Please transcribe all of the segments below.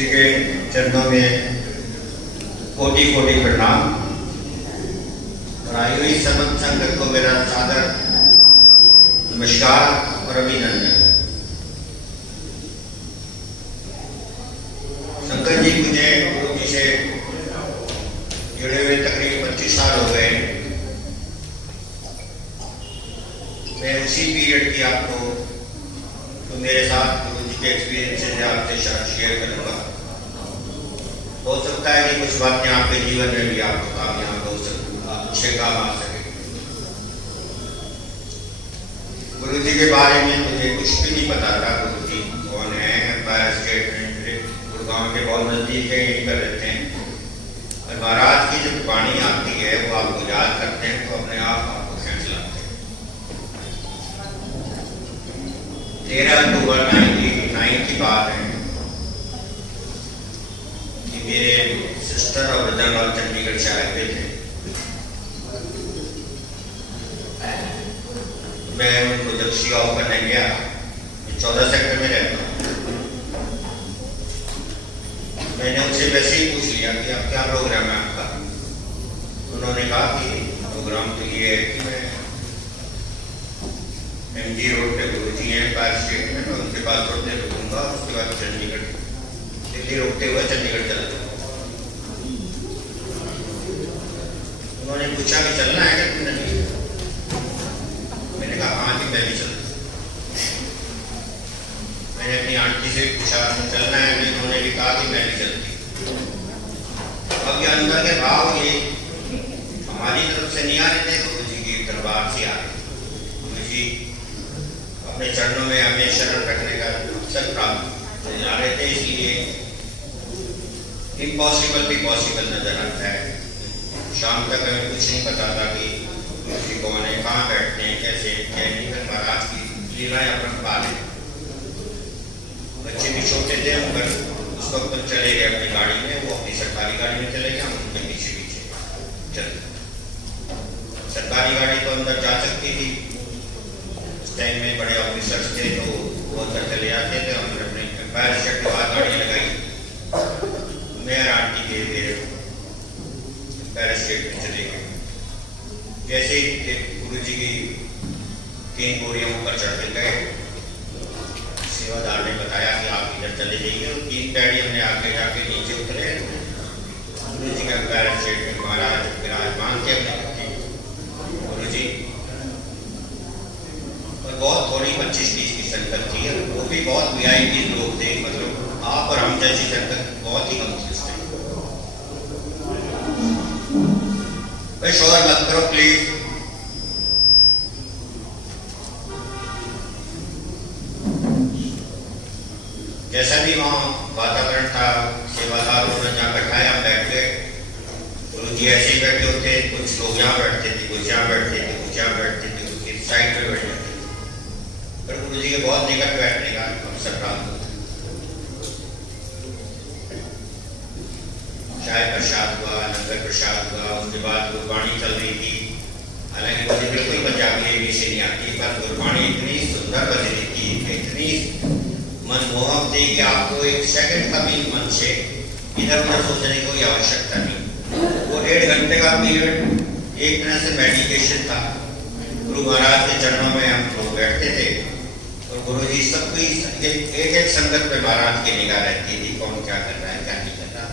जी के चरणों में कोटि कोटि प्रणाम और आई हुई समस्त संगत को मेरा सादर नमस्कार और अभिनंदन। शंकर जी मुझे गुरु जी से जुड़े हुए तकरीबन 25 साल हो गए। मैं उसी पीरियड की आपको तो मेरे साथ गुरु जी के एक्सपीरियंसेस आपके साथ शेयर करूँगा। हो सकता है कि कुछ बातें आपके जीवन में भी आपको कामयाब हो सकती, अच्छे काम आ सके। गुरु जी के बारे में मुझे कुछ भी नहीं पता था। गुरु जी कौन है? एम्पायर स्टेट में गुड़गांव के बहुत नज़दीक है, यहीं पर रहते हैं। और महाराज की जब वाणी आती है वो आपको याद करते हैं तो अपने आप आपको खेच लाते हैं। 13 अक्टूबर 1999 की बात है कि मेरे सिस्टर और ब्रदर लॉ चंडीगढ़ से आए हुए थे। मैं उनको जब सी ऑफ करने गया, 14 सेक्टर में रहता हूँ, मैंने उनसे वैसे ही पूछ लिया कि आप क्या प्रोग्राम है आपका। उन्होंने कहा कि प्रोग्राम तो ये है कि मैं MG रोड पे गुरु जी हैं एम्पायर स्टेट में, मैं उनके पास थोड़ी देर रुकूंगा, उसके बाद चंडीगढ़ दिल्ली रोकते हुए चंडीगढ़ चला जाऊँगा। उन्होंने पूछा कि चलना है कि नहीं? मैंने कहा हाँ जी मैं भी चलूँ। मैंने अपनी आंटी से पूछा चलना है? उन्होंने भी कहा कि मैं भी चलती। अब ये अंदर के भाव ये हमारी तरफ से नहीं आ रहे थे, गुरु जी की दरबार से आ रहे। गुरु जी अपने चरणों में हमें शरण रखने का अवसर प्राप्त दिला रहे थे, इसलिए इम्पॉसिबल भी पॉसिबल नजर आता है। शाम तक हमें कुछ नहीं पता था कि गुरु जी कौन है, कहाँ बैठते हैं, कैसे क्या महाराज की लीलाएं अपन पाले। बच्चे भी छोटे थे, मगर उस वक्त हम चले गए अपनी गाड़ी में, वो अपनी सरकारी गाड़ी में चले गए, हम उनके पीछे पीछे चलते। सरकारी गाड़ी तो अंदर जा सकती थी, उस टाइम में बड़े ऑफिसर्स थे तो वो अंदर चले आते थे। हमने अपने एम्पायर स्टेट के बाद गाड़ियाँ लगाई, मैं आंटी के एम्पायर स्टेट में चले गए। जैसे ही गुरु जी की 3 बोरियाँ ऊपर चढ़ते गए, सेवादार ने बताया कि आप इधर चले जाइए, और 3 पैड़ी हमने आगे जाके नीचे उतरे। गुरु जी का एम्पायर स्टेट में महाराज विराजमान थे अपने गुरु जी, और बहुत थोड़ी 25-30 की संगत थी, वो भी बहुत VIP लोग थे। मतलब आप और हम जैसी संगत बहुत ही कम थी उस टाइम। भाई शोर मत करो प्लीज। जैसा भी वहाँ वातावरण था, सेवादारों ने जहाँ बैठाया, हम बैठ गए। गुरु जी ऐसे ही बैठे होते, कुछ लोग यहाँ बैठते थे, कुछ यहाँ बैठते थे, कुछ यहाँ बैठते थे, कुछ इस साइड पे बैठ जाते थे। पर गुरु जी के बहुत निकट बैठने का अवसर प्राप्त होता। चाय प्रसाद हुआ, लंगर प्रसाद हुआ, उसके बाद गुरबाणी चल रही थी। हालांकि मुझे बिल्कुल पंजाबी भी से नहीं आती, पर गुरबाणी इतनी सुंदर बज रही थी, इतनी मनमोहक थी कि आपको 1 सेकंड का भी मन से इधर उधर सोचने की कोई आवश्यकता नहीं। वो 1.5 घंटे का पीरियड एक तरह से मेडिटेशन था। गुरु महाराज के चरणों में हम लोग बैठते थे और गुरु जी सबकी एक संगत पे महाराज की निगाह रहती थी, कौन क्या कर रहा है क्या नहीं कर रहा।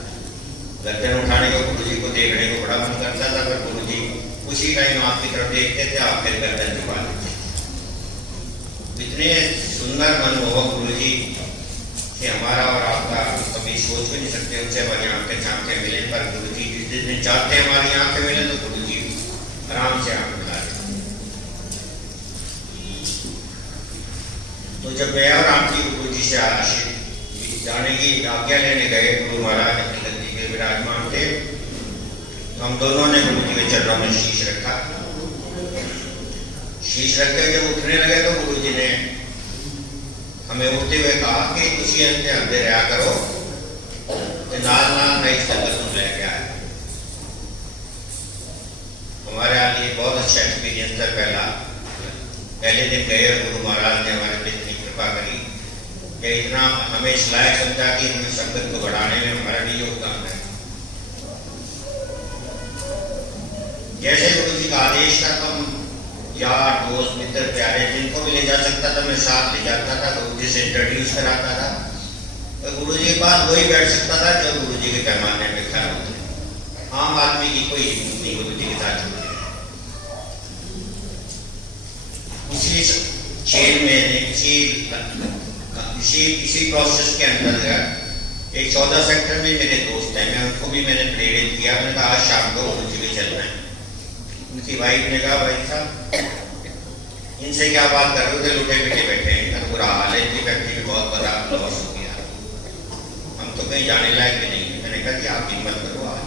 गर्दन उठाने को गुरु जी को देखने को बड़ा मन करता था, पर गुरु जी उसी टाइम आपकी तरफ देखते थे, आप फिर गर्दन झुका लेते। इतने सुंदर मनमोहक गुरु जी कि हमारा और आपका कभी सोच भी नहीं सकते उनसे हमारी आंखें झांकें मिले। पर गुरु जी जिस दिन चाहते हैं हमारी आंखें मिले तो गुरु जी आराम से आंखें मिला देते। तो जब मैं और आंटी गुरु जी से जाने की आज्ञा लेने गए, गुरु महाराज अपनी गद्दी पे विराजमान थे, तो हम दोनों ने गुरु जी के चरणों में शीश रखा। शीश रख के जब उठने लगे तो गुरु जी ने हमें उठते हुए कहा कि तुसी अंदर अंदर रहा करो, नाल नाल मैं इस संगत को लेके आया। हमारे लिए बहुत अच्छा एक्सपीरियंस था। पहले दिन गए, गुरु महाराज ने हमारे पे इतनी कृपा करी कि या इतना हमें इस लायक समझा कि हमें संगत को बढ़ाने में हमारा भी योगदान है। जैसे गुरु जी का आदेश था, तो हम यार दोस्त मित्र प्यारे जिनको भी ले जा सकता था मैं साथ ले जाता था, गुरु जी से इंट्रोड्यूस कराता था। तो गुरु जी के पास वही बैठ सकता था जो गुरु जी के पैमाने में खड़ा होते। आम आदमी की कोई हिम्मत नहीं गुरु जी के साथ जुड़ने। इसी चेन में इसी प्रोसेस के अंदर एक 14 सेक्टर में मेरे दोस्त हैं, मैं उनको भी मैंने प्रेरित किया। मैंने कहा आज शाम को गुरु जी के चलना है। उनकी वाइफ ने कहा भाई साहब इनसे क्या बात कर रहे थे, लुटे पिटे बैठे हैं, इतना बुरा हाल है, इनकी फैक्ट्री में बहुत बड़ा लॉस हो गया, हम तो कहीं जाने लायक भी नहीं है। मैंने कहा कि आप हिम्मत करो, आज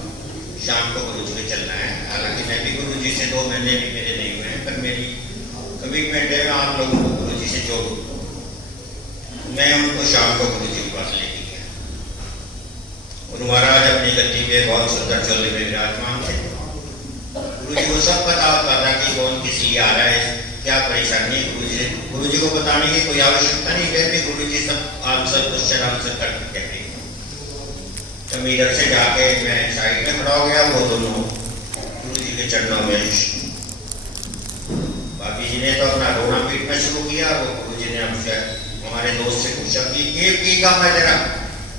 शाम को गुरु जी के चलना है। हालांकि मैं भी गुरु जी से 2 महीने भी मेरे नहीं हुए हैं, पर मेरी कमिटमेंट है मैं आप लोगों को गुरु जी से जोड़ूं। मैं उनको शाम को गुरु जी के पास लेके गया और महाराज अपनी गद्दी पे बहुत सुंदर चोले में विराजमान थे। गुरु जी को सब पता होता था कि कौन किस लिए आ रहा है, क्या परेशानी है। गुरु जी को बताने की कोई आवश्यकता नहीं, फिर भी गुरु जी सब आंसर क्वेश्चन आंसर करते कहते। तो मैं इधर से जाके मैं साइड में खड़ा हो गया, वो दोनों गुरु जी के चरणों में। बाबी जी ने तो अपना रोना पीटना शुरू किया। वो गुरु जी ने हमसे हमारे दोस्त से पूछा कि ये काम है तेरा,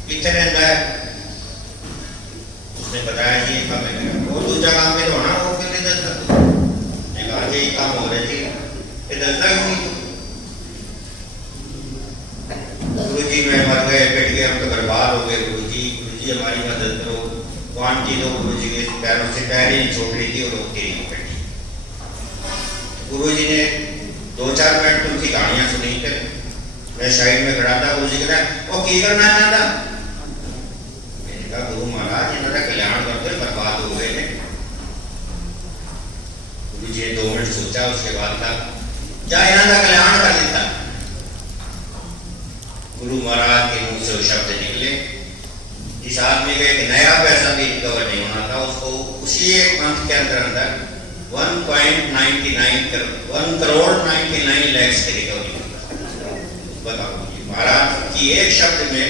कितने रहता है? उसने बताया जी ये काम है मेरा। वो दूसरा काम में होना वो फिर दस ये काम हो रहे थे, ये दस गुरु जी में मर गए, बैठ गए, हम तो बर्बाद हो गए। गुरु जी हमारी मदद करो, तो आंटी तो गुरु जी के पैरों से पैर ही छोड़ रही थी और रोकती रही बैठी। गुरु जी ने 2-4 मिनट उनकी कहानियां सुनी। फिर मैं साइड में खड़ा था, गुरु जी कहता वो की करना है था। मैंने कहा गुरु महाराज इन्होंने कल्याण करते बर्बाद हो गए थे। गुरु जी ने 2 मिनट सोचा, उसके बाद कहा जा इन्होंने कल्याण कर देता। गुरु महाराज के मुंह से वो शब्द निकले, जिस आदमी का एक नया पैसा भी रिकवर नहीं होना था उसको उसी एक मंथ के अंदर 1.99 करोड़ 99 लाख की रिकवरी। बताओ महाराज की एक शब्द में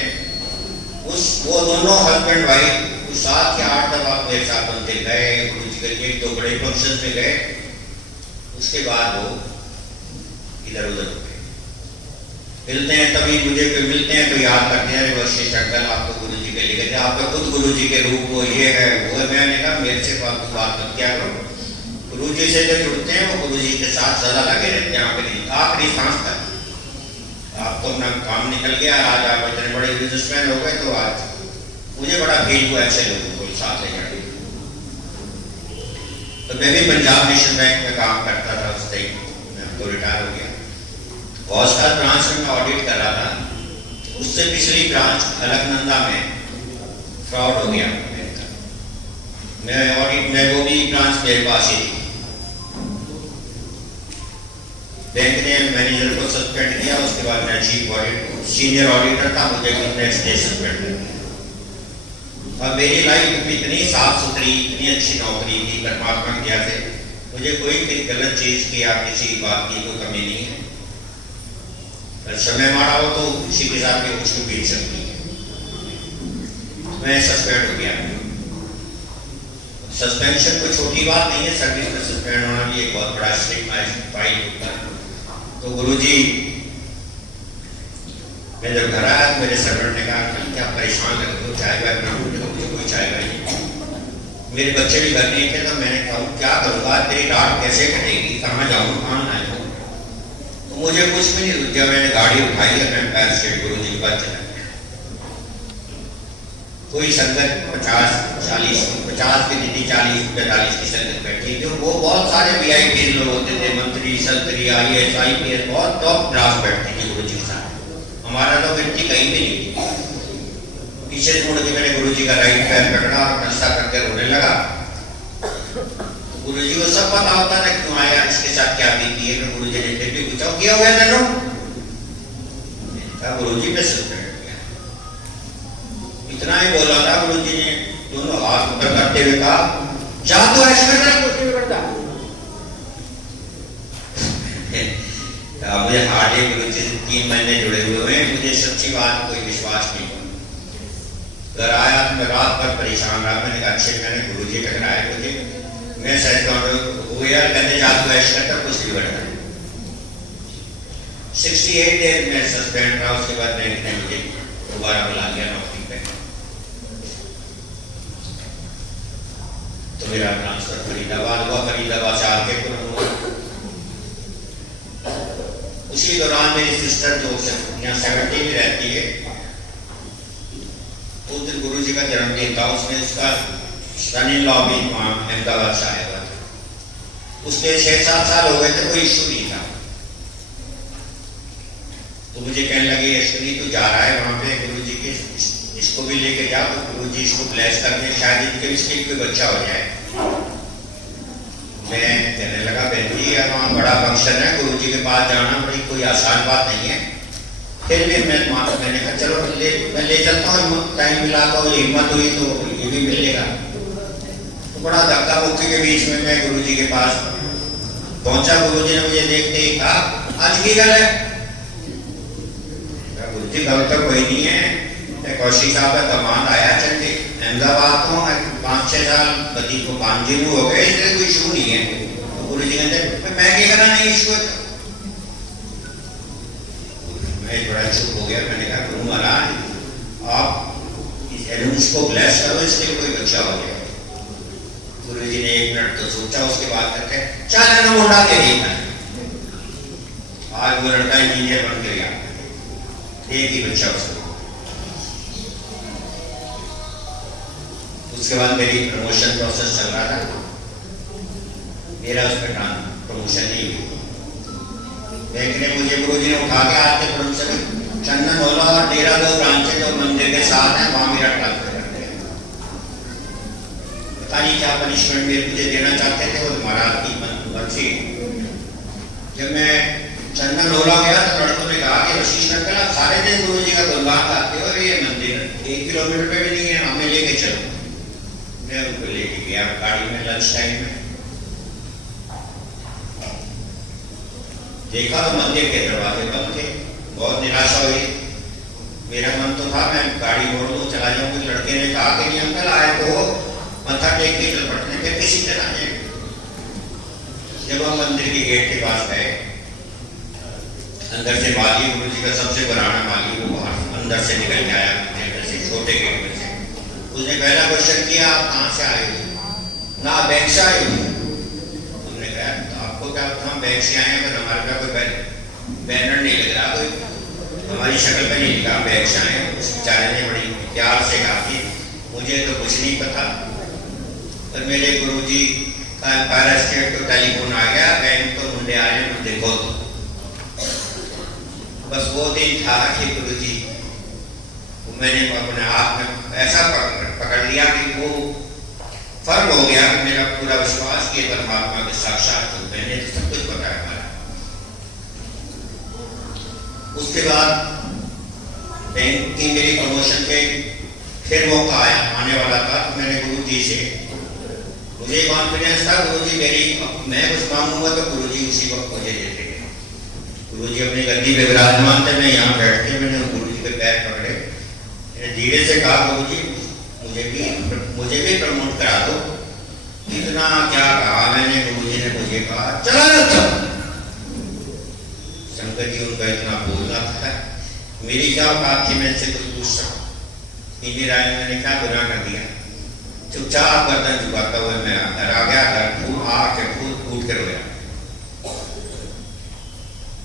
वो दोनों हस्बैंड वाइफ उस 7 या 8 दफा मेरे साथ उनके गए, गुरु जी के 1-2 बड़े फंक्शन में गए। उसके बाद वो इधर उधर हो गए। मिलते हैं तभी मुझे कोई मिलते हैं तो याद करते हैं वशिष्ठ अंकल आप तो गुरु जी के लिए गए, आप तो खुद गुरु जी के रूप वो ये है वो है। मैंने कहा मेरे से फालतू बात मत क्या करो। गुरु जी से जो जुड़ते हैं वो गुरु जी के साथ सदा लगे रहते हैं आखिरी सांस तक। आप तो अपना काम निकल गया, आज आप इतने बड़े बिजनेसमैन हो गए, तो आज मुझे बड़ा फील हुआ ऐसे लोगों को साथ ले जाने। तो मैं भी पंजाब नेशनल बैंक में काम करता था उस टाइम, मैं तो रिटायर हो गया। हॉस्टल ब्रांच में मैं ऑडिट कर रहा था, उससे पिछली ब्रांच अलकनंदा में फ्रॉड हो गया। मैं ऑडिट में वो भी ब्रांच मेरे पास ही थी। बैंक ने मैनेजर को सस्पेंड किया, उसके बाद मैं सीनियर ऑडिटर था, मुझे नेक्स्ट डे सस्पेंड कर दिया। और मेरी लाइफ में इतनी साफ सुथरी इतनी अच्छी नौकरी थी परमात्मा की दया से, मुझे कोई गलत चीज की या किसी बात की कोई कमी नहीं है। अगर समय मारा हो तो किसी के साथ भी कुछ भी सकती है। मैं सस्पेंड हो गया। सस्पेंशन कोई छोटी बात नहीं है, सर्विस में सस्पेंड होना भी एक बहुत बड़ा फाइल होता है। तो गुरुजी मैं जब घर आया तो मेरे सर्वेंट ने कहा क्या परेशान लग रहे हो, चाय वाय बनाऊं? मुझे कोई चाय वाय नहीं। मेरे बच्चे भी घर नहीं थे, तो मैंने कहा क्या करूँगा, तेरी रात कैसे कटेगी, कहाँ जाऊँ कहाँ ना जाऊँ। तो मुझे कुछ भी नहीं रुक गया, मैंने गाड़ी उठाई और मैं पैर स्टेट गुरु जी के पास चला गया। कोई संगत 50 की थी, 40-45 की संगत बैठी थी। वो बहुत सारे VIP लोग होते थे, मंत्री संतरी IAS IPS बहुत टॉप क्लास बैठती थी गुरु जी के साथ। हमारा तो व्यक्ति कहीं भी नहीं थी। पीछे मुड़ के मैंने गुरु जी का राइट पैर पकड़ा और नशा करके रोने लगा। गुरु जी को सब पता होता था क्यों आया, इसके साथ क्या बीती है। तो गुरु जी ने फिर भी पूछा क्या हुआ तेनों? गुरु जी पे सस्पेंड किया। इतना ही बोला था, गुरु जी ने दोनों हाथ ऊपर करते हुए कहा जा तो ऐसे करता कुछ नहीं करता। मुझे हार्ड गुरु जी 3 महीने जुड़े हुए हैं, मुझे मुझे सच्ची बात कोई विश्वास नहीं। घर आया तो मैं रात भर परेशान रहा। मैंने कहा अच्छे मैंने गुरु जी टकराए मुझे, मैं सच कहूँ यार कहते जादू ऐश करता कुछ भी बढ़ता। 68 डेज में सस्पेंड रहा। उसके बाद बैंक ने मुझे दोबारा बुला लिया नौकरी पे, तो मेरा ट्रांसफर फरीदाबाद हुआ। फरीदाबाद से आके उसी दौरान मेरी सिस्टर जो यहाँ 70 में रहती है, उस दिन गुरु जी का जन्मदिन था। उसमें उसका सन इन लॉ भी अहमदाबाद से आया हुआ था। उसके 6-7 साल हो गए थे, कोई इशू नहीं था। तो मुझे कहने लगे अश्विनी तो जा रहा है वहां पे गुरु जी के, इसको भी लेके जा, तो गुरु जी इसको ब्लेस करके शायद इनके इसके कोई बच्चा हो जाए। मैं कहने लगा बहन जी यार वहाँ बड़ा फंक्शन है, गुरु जी के पास जाना बड़ी कोई आसान बात नहीं है। फिर भी मैंने कहा चलो मैं ले चलता हूँ, टाइम मिला तो हिम्मत हुई तो ये भी मिलेगा। तो बड़ा धक्का मुक्की के बीच में मैं गुरु जी के पास पहुंचा। गुरु जी ने मुझे देखते ही कहा आज की गल है। गुरु जी गल तो कोई नहीं है, कौशिक साहब का कमांड आया चल के अहमदाबाद तो 5-6 साल बदी को 5 दिन हो गए, इसलिए कोई इशू नहीं है। तो गुरु जी कहते मैं क्या करना नहीं इशू है। मैं बड़ा चुप हो गया। मैंने कहा गुरु महाराज आप इस एलूस को ब्लेस करो, इसलिए कोई बच्चा हो गया। गुरु जी ने 1 मिनट तो सोचा, उसके बाद कहते चल ना मुंडा के देखना। आज वो लड़का इंजीनियर बन गया, एक ही बच्चा उसको। उसके बाद मेरी प्रमोशन प्रोसेस चल रहा था, मेरा उस पर प्रमोशन नहीं हुई। बैंक ने मुझे गुरु जी ने उठा के आते प्रमोशन चंदन होला और डेरा 2 ब्रांचें जो मंदिर के साथ हैं वहां मेरा ट्रांसफर कर दिया। पता नहीं क्या पनिशमेंट मेरे मुझे देना चाहते थे, वो महाराज की मर्जी। जब मैं चंदन होला गया तो लड़कों ने कहा कि वशिष्ठ अंकल आप सारे दिन गुरु जी का गुणगान गाते हो और ये मंदिर 1 किलोमीटर पे भी नहीं है, हमें लेके चलो। मैं उनको लेके गया गाड़ी में लंच टाइम में। देखा तो मंदिर के दरवाजे बंद थे, बहुत निराशा हुई। मेरा मन तो था मैं गाड़ी मोड़ दूं चला जाऊं। लड़के ने कहा कि नहीं अंकल आए तो मत्था टेक के चल पड़ते हैं, फिर किसी तरह जाए। जब हम मंदिर के गेट के पास गए, अंदर से माली गुरु जी का सबसे पुराना माली वो बाहर अंदर से निकल के आया, अंदर से छोटे गेट में से। उसने पहला क्वेश्चन किया आप कहाँ से आए हो? ना बैंक से आए हो। हमने कहा तो आपको क्या हम बैंक से आए हैं, पर हमारे पास कोई बैनर नहीं लग रहा, कोई हमारी शक्ल पे नहीं लिखा बैंक से आए हैं। उस बेचारे ने बड़ी प्यार से कहा कि मुझे तो कुछ नहीं पता, पर मेरे गुरु जी का एम्पायर स्टेट को टेलीफोन आ गया, बैंक तो मुंडे आ रहे हैं, देखो तो। बस वो दिन था कि गुरु जी मैंने अपने हाथ में ऐसा पकड़ लिया कि वो फर्म हो गया कि मेरा पूरा विश्वास कि परमात्मा के साक्षात तो मैंने तो सब कुछ बताया हमारा। उसके बाद बैंक की मेरी प्रमोशन पे फिर मौका आया आने वाला था, तो मैंने गुरु जी से मुझे कॉन्फिडेंस था गुरु जी मैं कुछ मांगूंगा तो गुरु जी उसी वक्त मुझे देते। गुरु जी अपनी गद्दी पे विराजमान थे, मैं यहाँ बैठ के मैंने गुरु जी के पैर पकड़े, धीरे से कहा गुरु जी मुझे भी प्रमोट करा दो। इतना क्या कहा मैंने, गुरु जी ने मुझे कहा चला शंकर जी उनका इतना बोलना था, मेरी क्या बात थी मैं इनसे कुछ पूछ सकूं। इंदिरा ने मैंने क्या गुनाह कर दिया, चुपचाप गर्दन झुकाता हुआ मैं घर आ गया। घर आके फूट कर रोया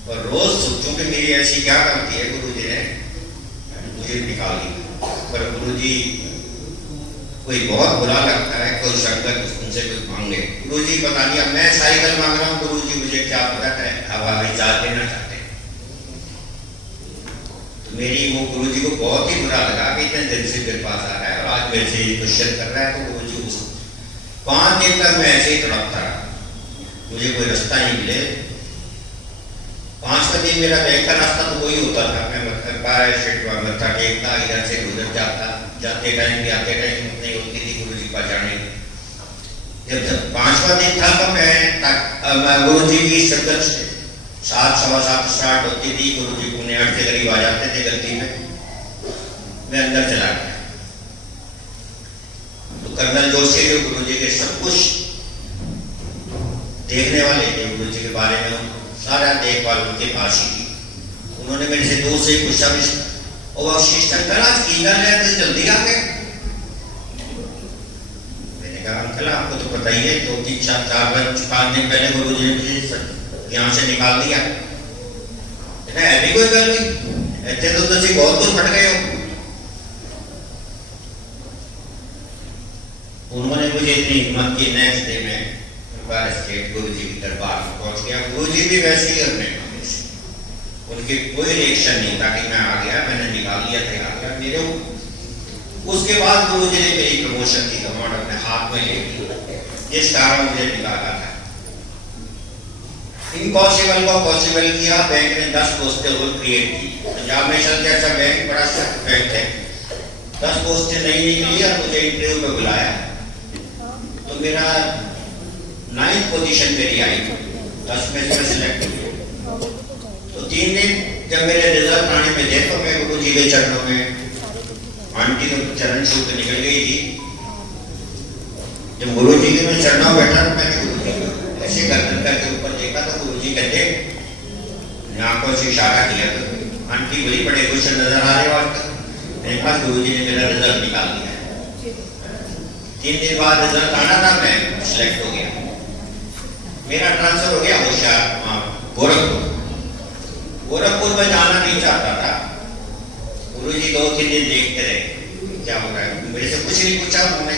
और रोज सोचूं कि मेरी ऐसी क्या गलती है, गुरु जी ने मुझे निकाल दी। पर गुरु जी कोई बहुत बुरा लगता है कोई संगत उनसे कुछ मांगे, गुरु जी बता दिया मैं साइकिल मांग रहा हूँ, गुरु जी मुझे क्या पता है हवाई जहाज देना चाहते हैं। तो मेरी वो गुरु जी को बहुत ही बुरा लगा कि इतने दिन से मेरे पास आ रहा है और आज मेरे से क्वेश्चन कर रहा है। तो गुरु जी 5 दिन तक मैं ऐसे ही तड़पता रहा, मुझे कोई रास्ता नहीं मिले। 5वां दिन मेरा बैंक का रास्ता तो वही होता था, मैं मत्था टेकता इधर से उधर जाता, जाते टाइम भी आते टाइम नहीं होती थी गुरु जी पास जाने। जब 5वां दिन था तो मैं गुरु जी की 7 सवा 7 स्टार्ट होती थी, गुरुजी पौने 8 के करीब आ जाते थे गलती में। मैं अंदर चला गया तो कर्नल जोशी जो गुरुजी के सब कुछ देखने वाले थे, गुरुजी के बारे में सारा देखभाल उनके पास ही थी। उन्होंने मेरे से दूर से ही पूछा और शिष्टन आज कीर्तन है तो जल्दी आ गए। मैंने कहा अंकल आपको तो पता ही है, 2 3 4 5 दिन पहले गुरुजी ने मुझे यहाँ से निकाल दिया। ऐसी कोई गल हुई, ऐसे तो तुम बहुत कुछ फट गए हो। उन्होंने मुझे इतनी हिम्मत की, नेक्स्ट डे में स्टेट गुरुजी के दरबार में पहुंच गया। गुरुजी भी वैसे ही अपने उनके कोई रिएक्शन नहीं था कि मैं आ गया, मैंने निकाल लिया था, आ गया मेरे। उसके बाद गुरुजी ने मेरी प्रमोशन की कमांड अपने हाथ में ले ली, जिस कारण मुझे निकाला था। इम्पॉसिबल को पॉसिबल किया। बैंक ने 10 पोस्टें और क्रिएट की। पंजाब नेशनल जैसा बैंक बड़ा सख्त बैंक है, 10 पोस्टें नहीं निकली और मुझे इंटरव्यू में बुलाया तो मेरा 9th पोजीशन मेरी आई, 10 में से सिलेक्ट हुई। तो 3 दिन जब मेरे रिजल्ट आने में थे तो मैं गुरुजी के चरणों में, आंटी तो चरण छू के निकल गई थी। जब गुरुजी के मैं चरणों में बैठा तो मैंने गुरुजी ऐसे गर्दन करके ऊपर देखा तो गुरुजी कहते, आंखों से इशारा किया तो आंटी बड़ी बड़े खुश नजर आ रहे हो। मेरे पास गुरुजी ने मेरा रिजल्ट निकाल दिया। 3 दिन बाद रिजल्ट आना था, मैं सिलेक्ट हो गया। मेरा ट्रांसफर हो गया गोरखपुर। गोरखपुर में जाना नहीं चाहता था। गुरुजी 2-3 दिन देखते रहे क्या हो रहा है। मेरे से कुछ नहीं पूछा उन्होंने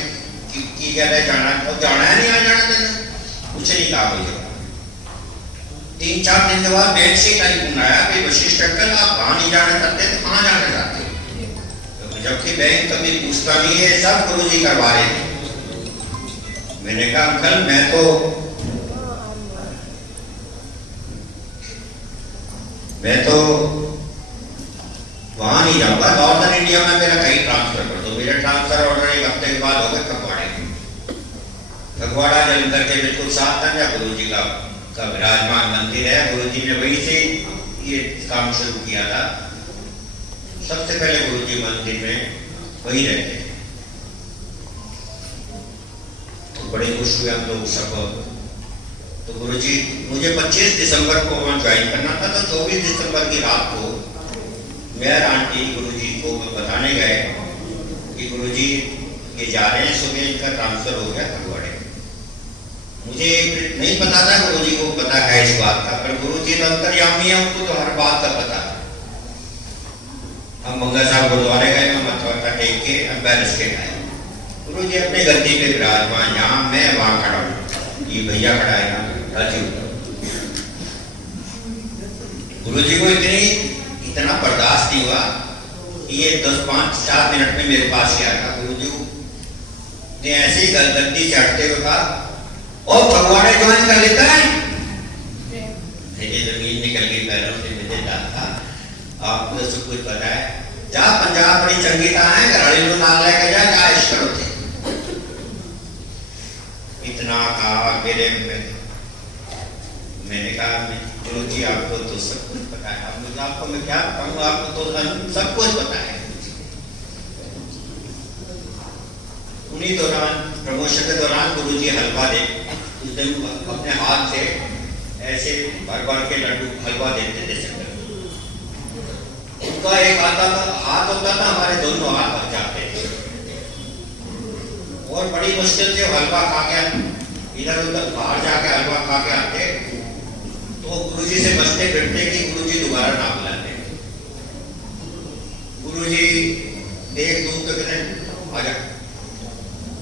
कि कह रहे जाना, तो जाना है नहीं, आ जाना तेने, कुछ नहीं कहा मुझे। 3-4 दिन के बाद बैंक से टेलीफोन आया कि वशिष्ठ अंकल आप कहाँ नहीं जाना चाहते, तो कहाँ जाना चाहते हो? जबकि बैंक कभी पूछता नहीं है, सब गुरुजी करवा रहे थे। मैंने कहा अंकल मैं तो वहां नहीं जाऊंगा, नॉर्दर्न इंडिया में मेरा कहीं ट्रांसफर कर दो। मेरा ट्रांसफर ऑर्डर 1 हफ्ते के बाद हो गया फगवाड़े। फगवाड़ा जलंधर के बिल्कुल साथ था जहाँ गुरुजी का विराजमान मंदिर है। गुरुजी ने वहीं से ये काम शुरू किया था। सबसे पहले गुरुजी मंदिर में वहीं रहते थे। तो बड़े खुश हुए हम लोग सब। तो गुरुजी मुझे 25 दिसंबर को वहाँ ज्वाइन करना था, तो 24 दिसंबर की रात को मेयर आंटी गुरुजी को बताने गए कि गुरुजी ये जा रहे हैं, सुबह इनका ट्रांसफर हो गया फगवाड़े। मुझे नहीं पता था, गुरुजी को पता है इस बात का, पर गुरुजी तो अंतर्यामी है, उनको तो हर बात का पता है। हम मंगा साहब गुरुद्वारे गए, मैं मथुरा टेक के बैरिस्टेड आए। गुरुजी अपने गद्दी पे विराजमान, यहाँ मैं वहां खड़ा हूँ, ये भैया खड़ा है ना राजीव। गुरुजी को इतना बर्दाश्त नहीं हुआ कि ये 10-5-4 मिनट में मेरे पास ही आया। गुरुजी ने ऐसे ही गद्दी चढ़ते हुए कहा, और फगवाड़े ज्वाइन कर लेता है। मेरी जमीन निकल गई पैरों से, मुझे था आपको तो सब कुछ पता है। जा पंजाब बड़ी चंगी तरह है, घराड़ी लो नाल लेके जा, क्या इश्क करो थे। इतना कहा मेरे में, मैंने कहा गुरुजी आपको तो सब कुछ पता है, अब मुझे आपको मैं क्या कहूँ, आपको तो सब कुछ पता है। उन्हीं दौरान प्रमोशन के दौरान गुरुजी हलवा दे, उस दिन अपने हाथ से ऐसे भर के लड्डू हलवा देते थे सब। उनका एक आता था हाथ होता था, हमारे दोनों हाथ भर जाते थे और बड़ी मुश्किल से हलवा खा के इधर उधर बाहर जाके हलवा खा के आते तो गुरुजी से बचते फिरते कि गुरुजी दोबारा ना बुलाते। गुरुजी देख दूर तो कहते आजा,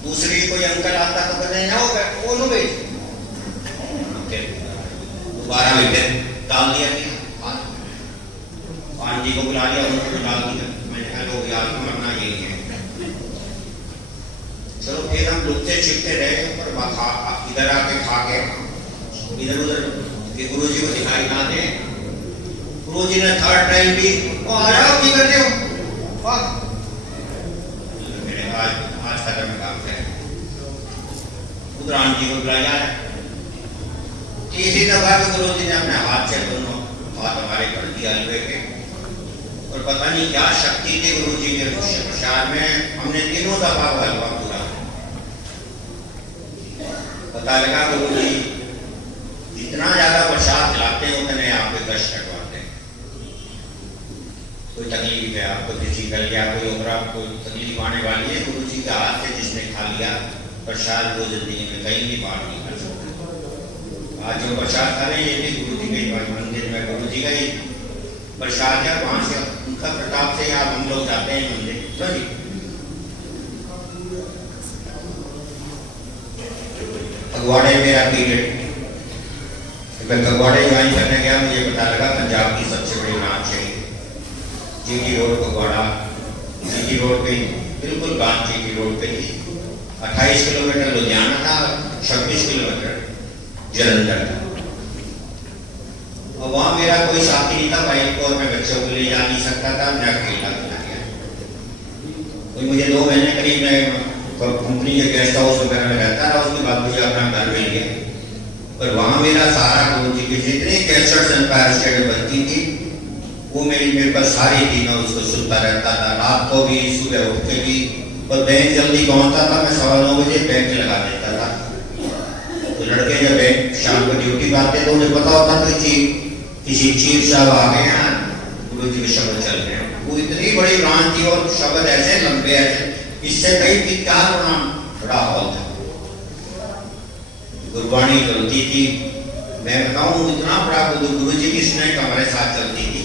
दूसरी कोई अंकल आता तो कहते जाओ वो लो बेट, दोबारा बेटे डाल दिया कि आंटी को बुला लिया, उनको डाल दिया। मैंने कहा लोग यार मरना यही है। चलो फिर हम लुकते छिपते रहे पर इधर आके खा के इधर उधर कि गुरुजी को दिखाई ना दे। गुरुजी ने 3rd टाइम भी आ जाओ, की करते हो? मेरे आज खत्म काम है। उधर आंटी को बुलाया, तीसरी दफा भी गुरुजी ने अपने हाथ से दोनों हाथ हमारे कर दिया हलवे के, और पता नहीं क्या शक्ति थी गुरु जी के प्रसाद में। हमने 3 दफा वो हलवा पूरा, पता लगा गुरु जी जितना ज्यादा प्रसाद खिलाते हैं उतने आपके कष्ट कटवाते हैं। कोई तकलीफ है आपको, किसी गल गया कोई और आपको तकलीफ आने वाली है, गुरु जी के हाथ से जिसने खा लिया प्रसाद वो जिंदगी में कहीं भी पार नहीं कर सकता। आज जो प्रसाद खा रहे हैं ये भी गुरु जी के मंदिर में गुरु जी का ही प्रसाद है, वहां से उनका प्रताप से आप हम लोग जाते हैं मंदिर। तो जी फगवाड़े मेरा पीरियड, मैं फगवाड़े ज्वाइन करने गया, मुझे पता लगा पंजाब की सबसे बड़ी ब्रांच है GT road Phagwara. GT road पे बिल्कुल ब्रांच जीटी रोड पे थी। 28 किलोमीटर लुधियाना था, 26 किलोमीटर जलंधर था। और वहाँ मेरा कोई साथी नहीं था बाइक को, और मैं बच्चों को ले जा नहीं सकता था, मैं अकेला चला गया। कोई मुझे 2 महीने करीब मैं कंपनी के गेस्ट हाउस वगैरह में रहता रहा, उसके बाद मुझे अपना घर मिल गया। पर वहाँ मेरा सारा गुरु जी की जितनी कैसेट्स एम्पायर स्टेट बनती थी वो मेरे पास सारी थी, मैं उसको सुनता रहता था, रात को भी सुबह उठ के भी। और बैंक जल्दी पहुँचता था, मैं 9:15 बजे बैंक लगा देता था। तो लड़के जब बैंक शाम को ड्यूटी पर आते तो उन्हें पता होता था कि किसी चीफ साहब आ गए हैं, गुरु जी के शब्द चल रहे हैं। वो इतनी बड़ी ब्रांच थी और शब्द ऐसे लंबे ऐसे, इससे कई 3-4 गुना बड़ा हॉल था। गुरबाणी चलती थी, मैं बताऊं इतना बड़ा गुरु जी की स्नेह हमारे साथ चलती थी।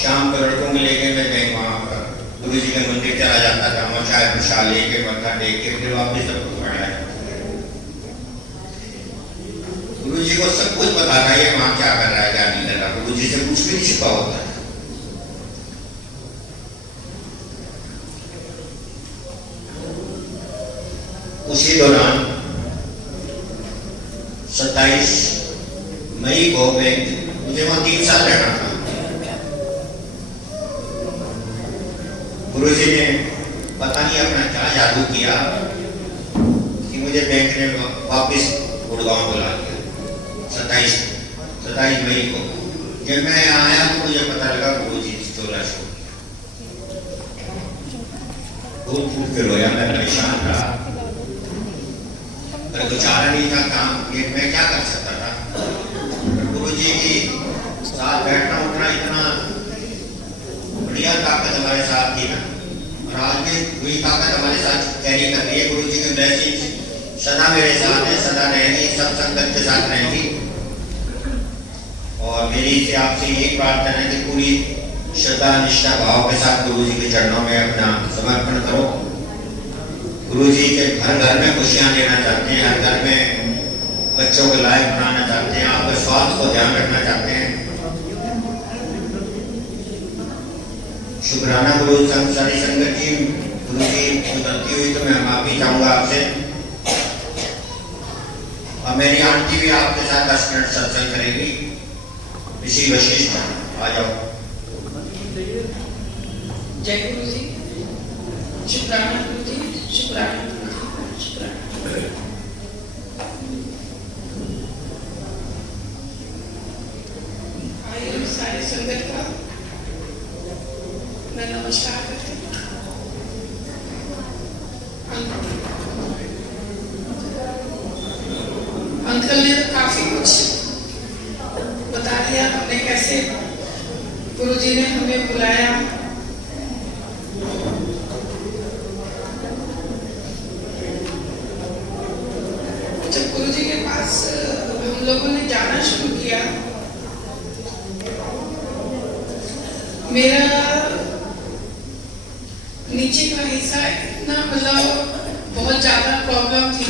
शाम को लड़कों को लेके मैं वहाँ पर गुरु जी के मंदिर चला जाता था, वहाँ चाय प्रसाद लेके मत्था टेक के फिर वापस सब घर आया। गुरु जी को सब कुछ पता था ये वहाँ क्या कर रहा है क्या नहीं कर रहा, गुरु जी से कुछ भी नहीं छिपा होता था। उसी दौरान 27 मई को मुझे वहां 3 साल रहना था। गुरु जी ने पता नहीं अपना क्या जादू किया कि मुझे बैंक ने वापस गुड़गांव बुला दिया। 27 मई को जब मैं आया तो मुझे पता लगा गुरु जी 14 बहुत फूट के रोया, मैं परेशान रहा, पर गुजारा नहीं था काम, ये मैं क्या कर सकता था। गुरु जी की साथ बैठना उठना इतना बढ़िया ताकत हमारे साथ थी ना, और आज भी वही ताकत हमारे साथ कैरी कर रही है। गुरु जी की ब्लेसिंग सदा मेरे साथ है, सदा रहेगी, सब संगत के साथ रहेगी। और मेरी से आपसे यही प्रार्थना है कि पूरी श्रद्धा निष्ठा भाव के साथ गुरु जी के चरणों में अपना समर्पण करो। गुरु जी के हर घर में खुशियां लेना चाहते हैं, हर घर में बच्चों को लायक बनाना चाहते हैं, आपके स्वास्थ्य को ध्यान रखना चाहते हैं। शुक्राना गुरु सारी संगत जी, गुरु जी गलती हुई तो मैं माफी चाहूंगा आपसे। और मेरी आंटी भी आपके साथ 10 मिनट सत्संग करेगी। ऋषि वशिष्ठ आ जाओ। जय गुरु जी, शुक्राना गुरु जी, शुक्राना गुरु जी, शुक्राना। आइए सारे संगत का मैं नमस्कार करती हूँ। अंकल ने तो काफी कुछ बता दिया, हमने कैसे गुरु जी ने हमें बुलाया। जब गुरु जी के पास हम लोगों ने जाना शुरू किया, मेरा नीचे का हिस्सा इतना मतलब बहुत ज्यादा प्रॉब्लम थी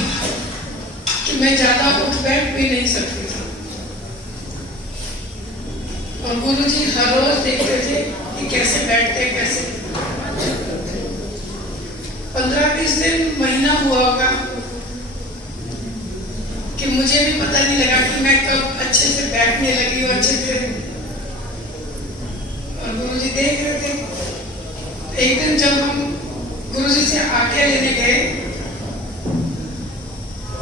कि मैं ज्यादा उठ बैठ भी नहीं सकती थी। और गुरु जी हर रोज देखते थे कि कैसे बैठते कैसे। 15-20 दिन महीना हुआ होगा कि मुझे भी पता नहीं लगा कि मैं कब अच्छे से बैठने लगी हूँ अच्छे से। और गुरु जी देख रहे थे। एक दिन जब हम गुरु जी से आज्ञा लेने गए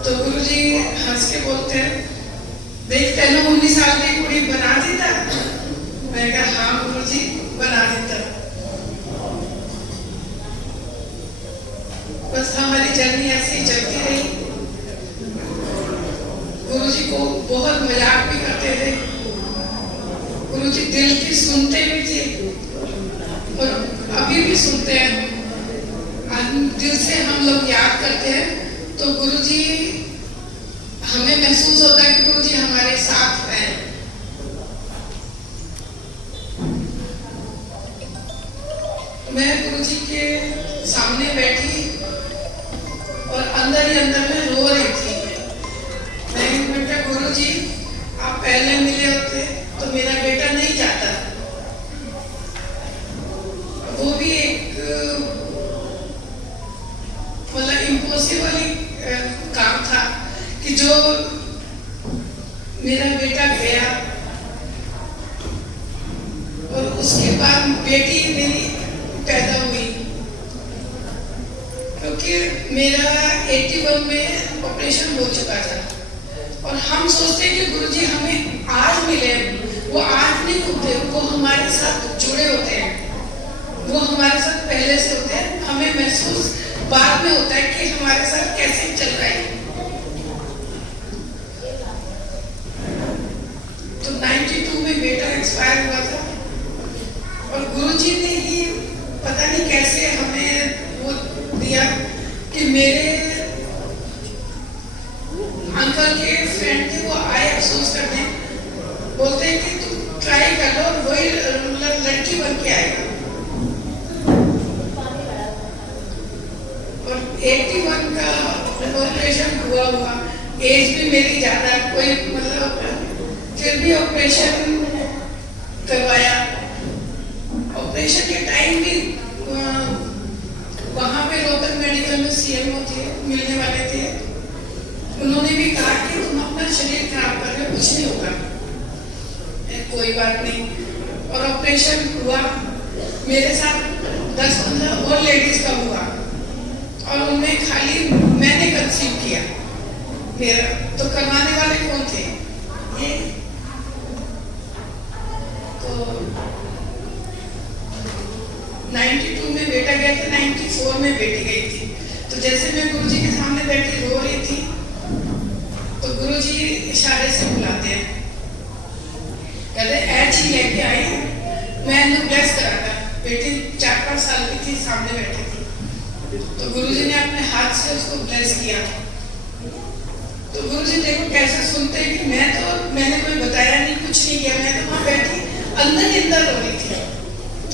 तो गुरु जी हंस के बोलते हैं देख तेन 19 साल की कुड़ी बना देता। मैं कहा हाँ गुरु जी बना देता। बस हमारी जर्नी ऐसे ही चलती रही। गुरु जी को बहुत मजाक भी करते थे। गुरु जी दिल की सुनते भी थे और अभी भी सुनते हैं। दिल से हम लोग याद करते हैं तो गुरु जी हमें महसूस होता है कि गुरु जी हमारे साथ हैं। मैं गुरु जी के सामने बैठी और अंदर ही अंदर में रो रही थी। मैं बेटा गुरु जी आप पहले मिले होते तो मेरा बेटा नहीं जाता। वो भी एक मतलब इम्पॉसिबल काम था कि जो मेरा बेटा गया और उसके बाद बेटी मेरी पैदा हुई। क्योंकि मेरा 81 में ऑपरेशन हो चुका था और हम सोचते कि गुरुजी हमें आज मिले, वो आज नहीं होते, वो हमारे साथ जुड़े होते हैं, वो हमारे साथ पहले से होते हैं। हमें महसूस बाद में होता है कि हमारे साथ कैसे चल रहा है। तो 92 में बेटा एक्सपायर हुआ था और गुरुजी ने ही पता नहीं कैसे हमें वो दिया कि मेरे अंकल के फ्रेंड थे, वो आए अफसोस करने, बोलते हैं कि तू ट्राई कर लो, वही लड़की बन के आएगा। और 81 का ऑपरेशन हुआ, एज भी मेरी ज्यादा, कोई मतलब फिर भी ऑपरेशन करवाया। ऑपरेशन के टाइम भी वहां पे रोहतक मेडिकल में सीएमओ थे, मिलने वाले थे। उन्होंने भी कहा कि तुम अपना शरीर खराब कर रहे हो, कुछ नहीं होगा, कोई बात नहीं। और ऑपरेशन हुआ, मेरे साथ 10-15 और लेडीज का हुआ और उनमें खाली मैंने कंसीव किया मेरा। तो करवाने वाले कौन थे? ये तो 92 में बेटा गया था, 94 में बेटी गई थी। तो जैसे मैं गुरुजी के सामने बैठी रो रही थी तो गुरुजी इशारे से बुलाते हैं, कहते ऐसी लेके आई, मैं ब्लेस कराता। बेटी 4-5 साल की थी, सामने बैठी थी, तो गुरुजी ने अपने हाथ से उसको ब्लेस किया। तो गुरुजी देखो कैसे सुनते हैं कि मैंने कोई बताया नहीं, कुछ नहीं किया, मैं तो वहां बैठी अंदर ही अंदर रो रही थी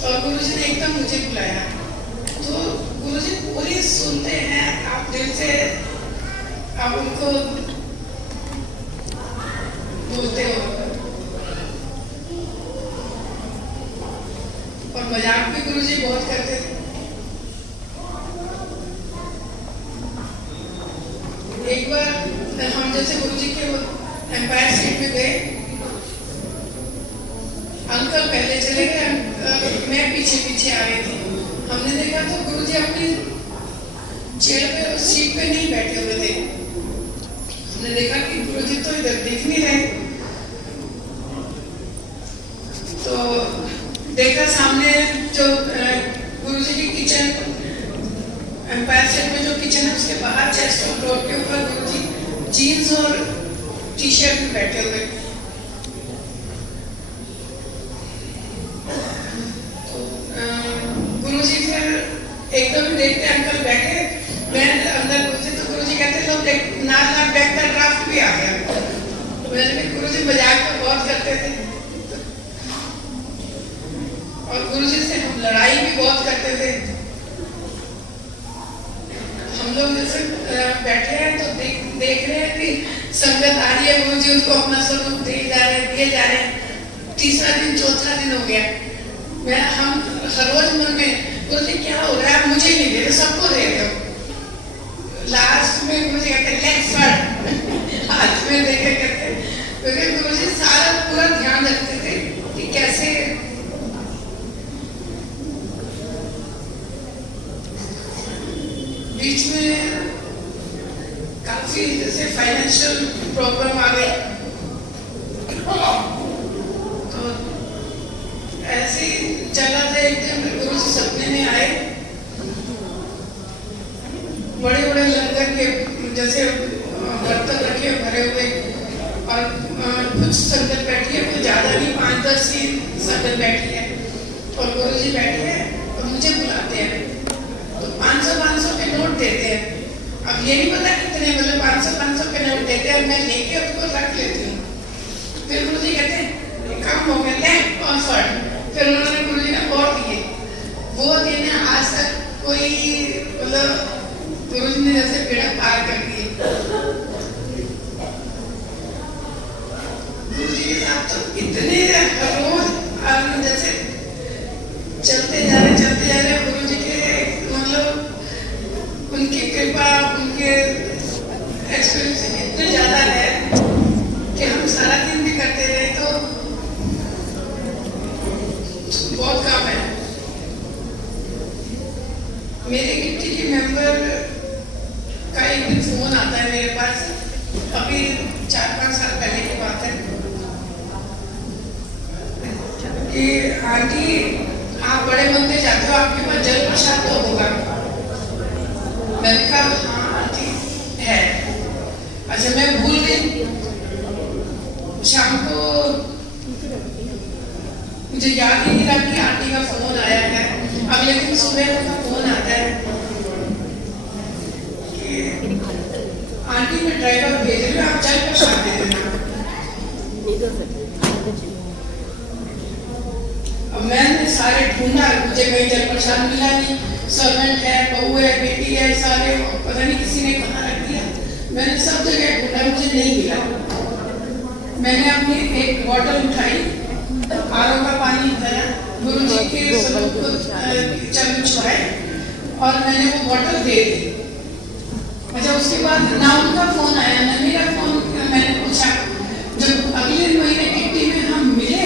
और गुरुजी ने एकदम मुझे बुलाया। तो गुरुजी पूरी सुनते हैं, आप दिल से आप उनको बोलते हो। और मजाक भी गुरुजी बहुत करते थे। एक बार हम जैसे गुरुजी के एम्पायर स्टेट में गए, अंकल पहले चले गए, मैं पीछे पीछे आ रही थी। हमने देखा तो गुरुजी अपनी चेयर पे, सीट पे नहीं बैठे हुए थे। हमने देखा कि गुरुजी तो इधर दिख नहीं रहे। तो देखा सामने जो गुरुजी की किचन, एम्पायर स्टेट में जो किचन है उसके बाहर चेस्ट और फ्लोर के ऊपर गुरुजी जीन्स और टी-शर्ट में बैठे हुए। गुरुजी फिर एकदम देखते अंकल बैठे, मैं अंदर घुसी तो गुरुजी कहते लो देख नाल बैग का ड्राफ्ट भी आ गया। मैंने गुरुजी मजाक तो बहुत करते थे और गुरुजी से हम लड़ाई भी बहुत करते थे। हम लोग जैसे बैठे हैं तो देख रहे हैं कि संगत आ रही है, गुरुजी उसको अपना स्वरूप दिए जा रहे हैं। तीसरा दिन चौथा दिन हो गया, हम हर रोज मन में गुरुजी क्या हो रहा है, मुझे नहीं दे रहे, सबको दे रहे हो। लास्ट में मुझे कहते लेट्स फट हाथ में देखे कहते, क्योंकि गुरुजी सारा पूरा ध्यान रखते थे कि कैसे बीच में काफी जैसे फाइनेंशियल प्रॉब्लम आ गई तो ऐसे ही चला था। एक दिन गुरु जी सपने में आए, बड़े बड़े लंगर के जैसे बर्तन रखे भरे हुए, और कुछ संगत बैठी है, कोई ज्यादा नहीं, 5-10 ही संगत बैठी है, और गुरु जी बैठे हैं और मुझे बुलाते हैं। तो 500-500 के नोट देते हैं। अब ये नहीं पता कितने, मतलब 500-500 के नोट देते हैं, मैं लेके उसको रख लेती हूँ। फिर गुरु जी कहते हैं काम हो गया, ले और फट। फिर उन्होंने गुरु जी ने और दिए। वो दिन आज तक कोई, मतलब गुरु जी ने जैसे बेड़ा पार कर दिए। गुरु जी के साथ तो इतने रोज जैसे चलते जा रहे गुरु जी के, मतलब उनकी कृपा, उनके एक्सपीरियंस इतने ज्यादा है कि हम सारा दिन भी करते रहे तो बहुत काम है। मेरे गिट्टी की मेंबर का एक दिन फोन आता है मेरे पास, अभी 4-5 साल पहले की बात है, कि आंटी आप बड़े मंदिर जाते हो, आपके पास जल प्रसाद तो होगा। मैंने कहा हाँ आंटी है। अच्छा, मैं भूल गई। शाम को मुझे याद ही नहीं रहा कि आंटी का फोन आया है। अगले दिन सुबह का फोन आता है कि आंटी मैं ड्राइवर भेज रही हूँ, आप जल प्रसाद दे देना। अब मैंने सारे ढूंढा, मुझे कहीं जल प्रसाद मिला नहीं। सर्वेंट है, बहू है, बेटी है, सारे पता नहीं किसी ने कहाँ रख दिया। मैंने सब जगह ढूंढा, मुझे नहीं मिला। मैंने अपनी एक बॉटल उठाई, आरओ का पानी भरा, गुरु जी के स्वरूप को चरण छुआए और मैंने वो बॉटल दे दी। अच्छा, उसके बाद ना उनका फोन आया ना मेरा फोन। मैंने पूछा, जब अगले महीने किट्टी में हम मिले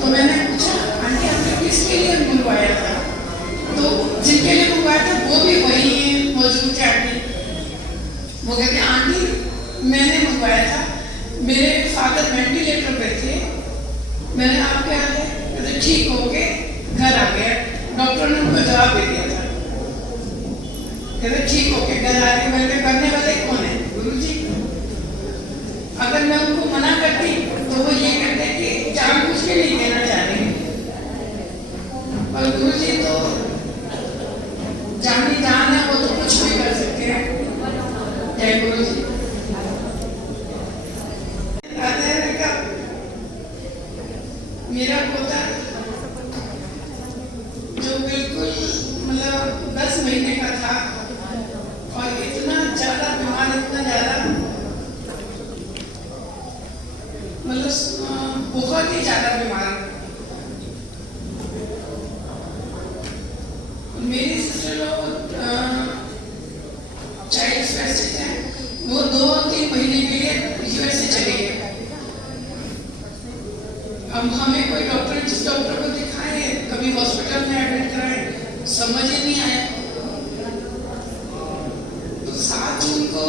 तो मैंने पूछा आंटी आपने किसके लिए मंगवाया था? तो जिनके लिए मंगवाया था वो भी वही मौजूद थे आंटी। वो कहते आंटी मैंने मंगवाया था, मेरे फादर वेंटिलेटर पे थे, मैंने आपके यहाँ कहते ठीक हो गए, घर आ गया। डॉक्टर ने उनको जवाब दे दिया था, कहते ठीक हो गए, घर आ गए। मैंने करने वाले कौन है? गुरु जी। अगर मैं उनको मना करती तो वो ये कहते कि जानबूझ के नहीं देना चाह रहे, और गुरु जी तो जानी जान है, वो तो कुछ भी कर सकते हैं। जय गुरु जी। मेरा पोता जो बिल्कुल मतलब 10 महीने का था और इतना ज्यादा बीमार, इतना ज्यादा मतलब बहुत ही ज्यादा बीमार। मेरी सिस्टर लोग चाइल्ड स्पेशलिस्ट है, वो 2-3 महीने के लिए यूएसए चले गए। अब हमें कोई डॉक्टर, जिस डॉक्टर को दिखाए, कभी हॉस्पिटल में एडमिट कराए, समझ ही नहीं आया। तो 7 जून को,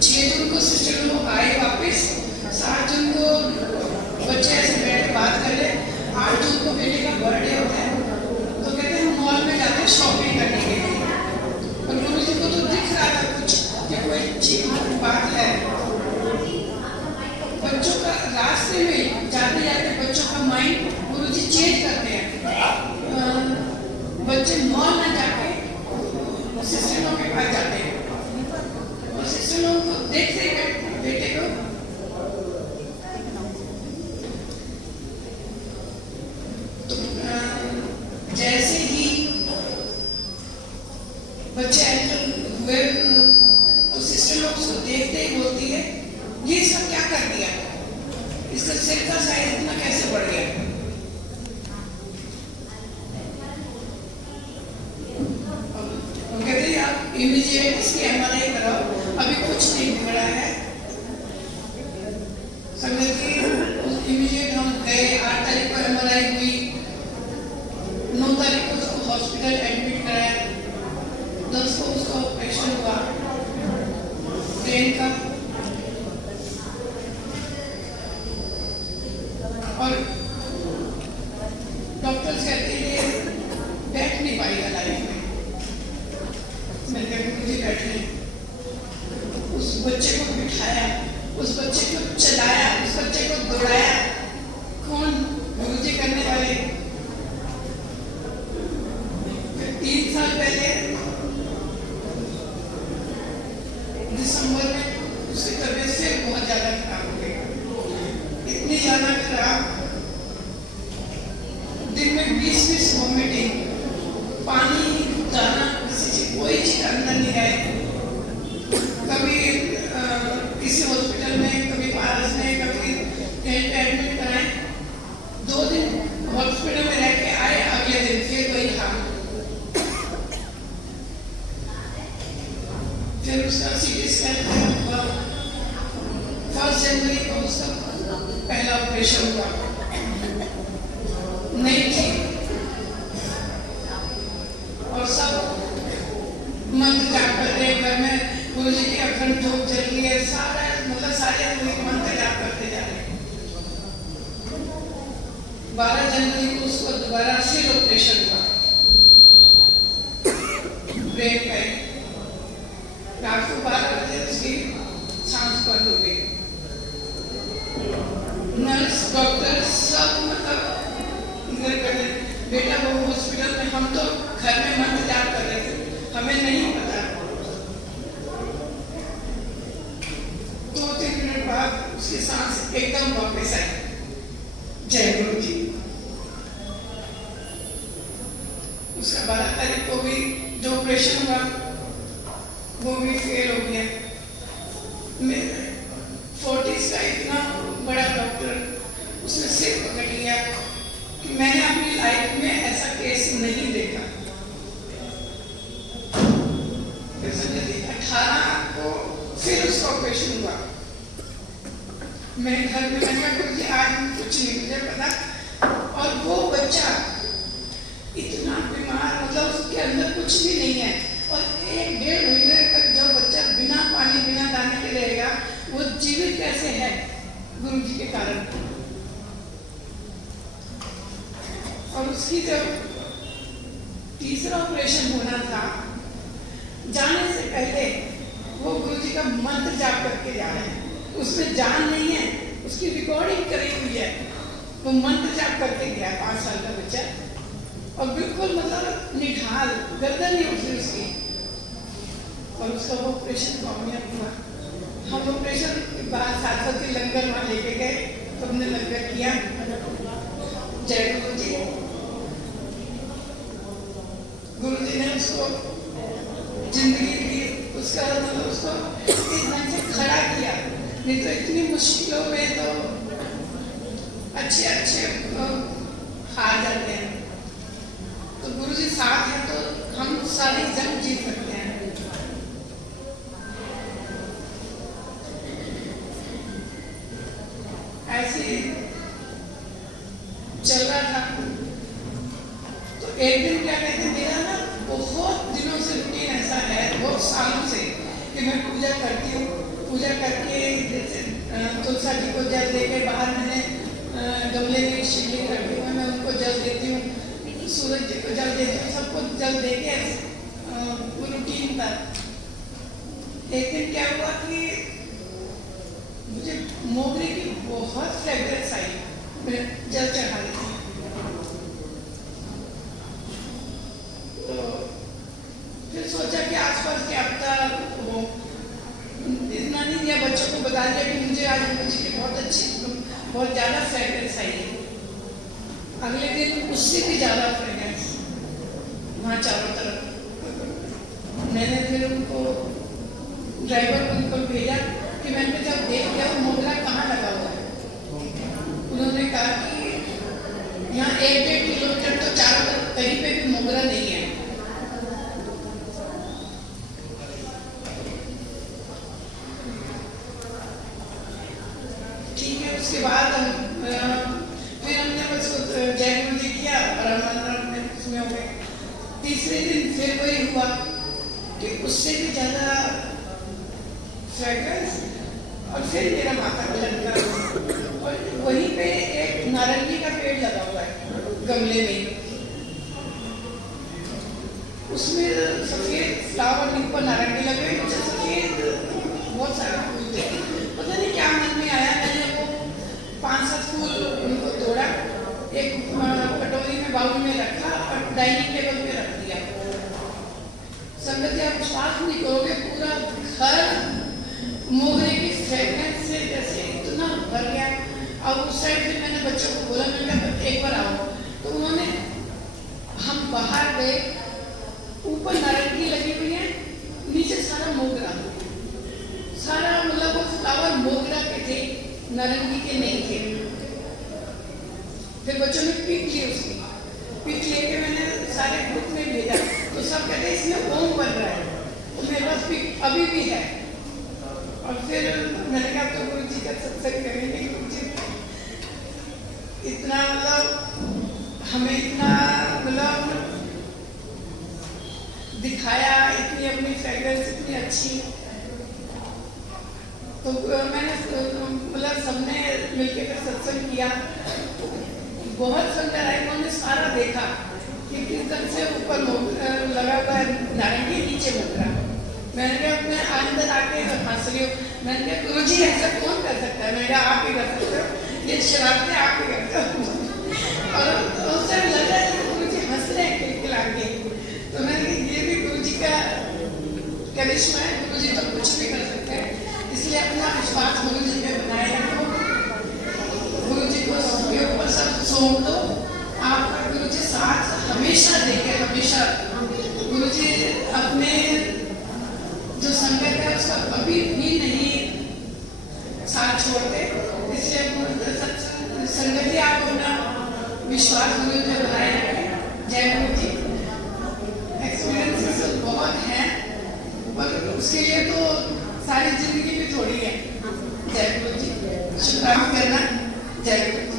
6 जून को सिस्टर लोग आए वापस। 7 जून को बच्चे ऐसे बैठे बात कर रहे, 8 जून को बेटे का बर्थडे होता है, तो कहते हैं हम मॉल में जाते हैं शॉपिंग करने के लिए। और गुरु जी को तो दिख रहा था कुछ कि कोई अच्छी बात है। बच्चों का रास्ते में जाते जाते बच्चों का माइंड गुरु जी चेंज करते हैं। बच्चे मॉल में जाके सिस्टर लोगों के पास जाते हैं और सिस्टर लोगों को देखते हैं बेटे को, तो जैसे ही बच्चे एंटर हुए तो सिस्टर लोग उसको देखते ही बोलती है ये सब क्या कर दिया, इसका सिर का साइज इतना कैसे बढ़ गया। हम कहते हैं आप इमीडिएट इसकी एमआरआई कराओ, अभी कुछ नहीं बिगड़ा है। संगत की इमीडिएट हम गए, 8 तारीख को एमआरआई हुई, 9 तारीख को उसको हॉस्पिटल एडमिट कराया, 10 को उसका ऑपरेशन हुआ ब्रेन का। उस बच्चे को चलाया, उस बच्चे को दौड़ाया, कौन? गुरुजी करने वाले। 3 साल पहले दिसंबर में उसकी तबीयत से बहुत ज्यादा खराब हो गई, इतनी ज्यादा खराब, दिन में 20 वॉमिटिंग, पानी दाना, कोई चीज अंदर नहीं गए। कभी किसी हॉस्पिटल में, कभी पारस में, कभी कहीं एडमिट कराए। 2 दिन हॉस्पिटल में रह के आए, अगले दिन फिर वही हाल। फिर उसका सीटी स्कैन हुआ, 1 जनवरी को उसका पहला ऑपरेशन हुआ, नहीं थी, और सब मंत्र जाप कर रहे घर में, गुरुजी की अखंड जोत जल रही है, सारा मतलब सारे लोग मंत्र जाप करते जा रहे हैं। 12 जनवरी को उसको दोबारा फिर ऑपरेशन हुआ, ब्रेन का। रात को 12 बजे उसकी सांस बंद हो गई। नर्स, डॉक्टर सब मतलब बेटा वो हॉस्पिटल में, हम तो घर में मंत्र जाप कर रहे थे, हमें नहीं पता। 2-3 मिनट बाद उसकी सांस एकदम वापस आई। जय गुरु जी। उसका 12 तारीख को भी जो ऑपरेशन हुआ वो भी फेल हो गया। 40s का इतना बड़ा डॉक्टर, उसने सिर पकड़ लिया कि मैंने अपनी लाइफ में ऐसा केस नहीं देखा। 18 को फिर उसका ऑपरेशन हुआ। मैं घर में, मैंने गुरुजी आज कुछ नहीं मुझे पता, और वो बच्चा इतना बीमार, मतलब उसके अंदर कुछ भी नहीं है, और 1-1.5 महीने तक जो बच्चा बिना पानी बिना दाने के रहेगा, वो जीवित कैसे है? गुरुजी के कारण। और उसकी जब तीसरा ऑपरेशन होना था, जाने से पहले वो गुरुजी का मंत्र जाप करके जा रहे हैं। उसमें जान नहीं है, उसकी रिकॉर्डिंग करी हुई है, वो मंत्र जाप करके गया, 5 साल का बच्चा, और बिल्कुल मतलब निढाल, गर्दन नहीं उठी उसकी, और उसका वो ऑपरेशन कामयाब हुआ। हम ऑपरेशन के बाद साथ ही लंगर वहाँ लेके गए, तो हमने लंगर किया। जय गुरु जी। गुरु जी ने उसको जिंदगी दी, उसका मतलब उसको इस ढंग से खड़ा किया, नहीं तो इतनी मुश्किलों में तो अच्छे हार जाते हैं। तो गुरु जी साथ है तो हम सारी जंग जीत सकते हैं। ऐसे चल रहा था, तो एक दिन क्या कहते हैं, मेरा ना बहुत दिनों से रूटीन ऐसा है, बहुत सालों से, कि मैं पूजा करती हूँ, पूजा करके जैसे तुलसा जी को जल देके बाहर मैंने गमले में शिवलिंग रखी हुई, मैं उनको जल देती हूँ, सूरज जी को जल देती हूँ, सबको जल देके वो रूटीन था। एक दिन क्या हुआ कि मुझे मोगरे की बहुत फ्रेग्रेंस आई, मैं जल चढ़ा रही थी, तो फिर सोचा कि आसपास क्या पता वो, इतना नहीं दिया, बच्चों को बता दिया कि मुझे आज मुझे की बहुत अच्छी, बहुत ज़्यादा फ्रेग्रेंस आई है। अगले दिन उससे भी ज़्यादा फ्रेग्रेंस वहाँ चारों तरफ। मैंने फिर उनको, ड्राइवर को उनको भेजा कि मैंने जब देख लिया वो मोगरा कहाँ लगा हुआ है। उन्होंने कहा कि यहाँ 1-1.5 किलोमीटर तो चारों तरफ कहीं पे भी मोगरा नहीं है। ठीक है, उसके बाद फिर हमने बस जय गुरु जी किया और हमने उसमें हो गए। तीसरे दिन फिर वही हुआ कि उससे भी ज़्यादा फ्रेग्रेंस, और फिर मेरा माथा लटका, और वहीं पे एक नारंगी का पेड़ लगा हुआ है गमले में, उसमें सफेद फ्लावर, ऊपर नारंगी लगे हुए, नीचे सफेद बहुत सारे फूल थे, पता नहीं क्या मन में आया, मैंने वो 5-7 फूल उनको तोड़ा, एक कटोरी में बाउल में रखा और डाइनिंग टेबल पे रख दिया। संगत आप विश्वास नहीं करोगे, पूरा घर मोगरे की फ्रेगनेंस से जैसे इतना भर गया। और उस साइड से मैंने बच्चों को बोला, मैंने कहा एक बार आओ, तो उन्होंने, हम बाहर गए, ऊपर नारंगी लगी हुई है, नीचे सारा मोगरा, सारा मतलब वो फ्लावर मोगरा के थे, नारंगी के नहीं थे। फिर बच्चों ने पिक ली, उसकी पिक लेके मैंने सारे ग्रुप में भेजा, तो सब कहते इसमें ओम बन रहा है, तो मेरे पास पिक अभी भी है। और फिर मैंने कहा तो गुरु जी का सत्संग करेंगे, गुरु जी इतना मतलब हमें इतना मतलब दिखाया, इतनी अपनी फ्रेग्रेंस इतनी अच्छी। तो मैंने मतलब सबने मिलकर फिर सत्संग किया, बहुत सुंदर है। उन्होंने सारा देखा कि किस तरह से ऊपर लगा हुआ है नारंगी, नीचे मोगरा। मैंने कहा अपने अंदर आके हंस रही हो, मैंने कहा गुरु जी ऐसा कौन कर सकता है? मैंने कहा आप ही कर सकते हो, ये शरारतें आप ही करते हो। और उस टाइम लग रहा है गुरु जी हंस रहे हैं खिलखिला के। तो मैंने कहा ये भी गुरु जी का करिश्मा है, गुरु जी तो कुछ भी कर सकते हैं, इसलिए अपना विश्वास गुरु जी पे बनाए रखो, गुरु जी को सबके ऊपर सब सौंप दो, आपका गुरु जी साथ हमेशा देखे, हमेशा। गुरु जी अपने जो संगत है उसका कभी भी नहीं साथ छोड़ते, इसलिए संगत ही आप अपना विश्वास गुरु पे बनाए रखें। जय गुरु जी। एक्सपीरियंसेस बहुत हैं, पर उसके लिए तो सारी जिंदगी भी थोड़ी है। जय गुरु जी। शुक्राना करना। जय गुरु जी।